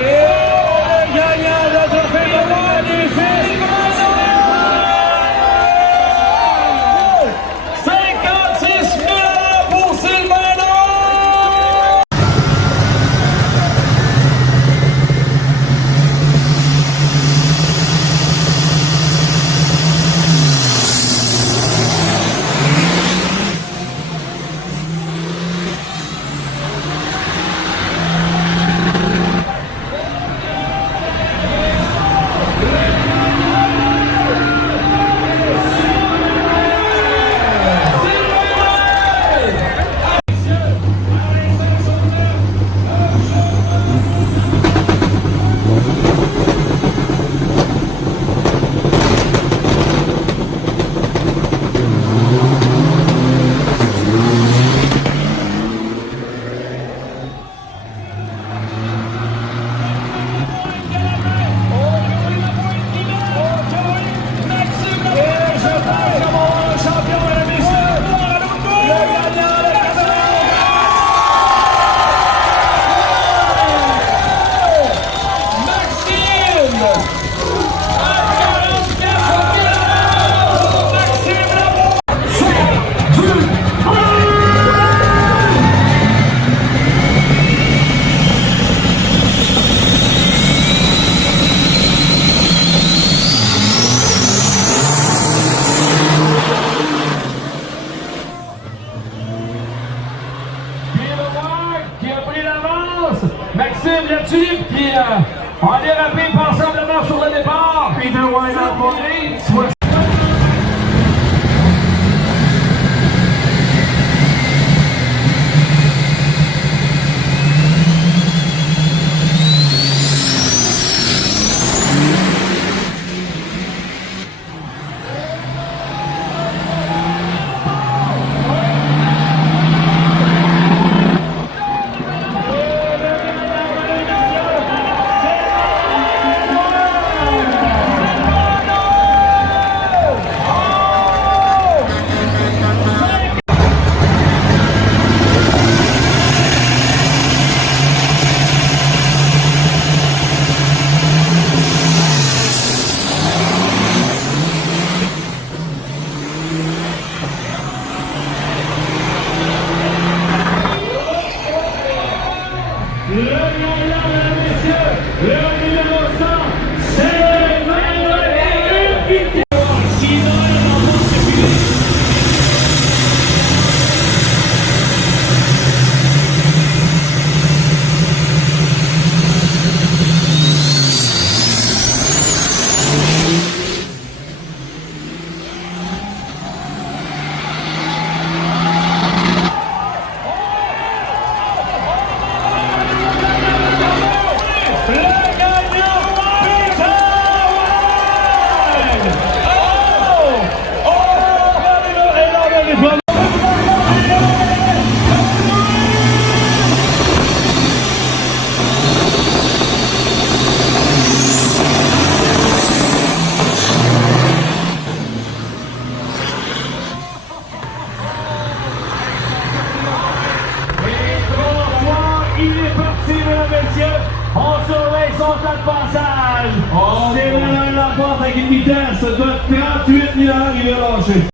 Et le gagnant de trophée de roi du festival 56 000 € pour Sylvano. Maxime là-dessus, puis on est dérapé passablement sur le départ. Puis ĐUA est emporté. Le gagnant, mesdames et messieurs, le numéro 100, c'est HIapplE. Sinon, il remporte ce public. Il est parti, mesdames et messieurs. On surveille son temps de passage. C'est là la porte avec une vitesse de 38 000 $ il est lâché.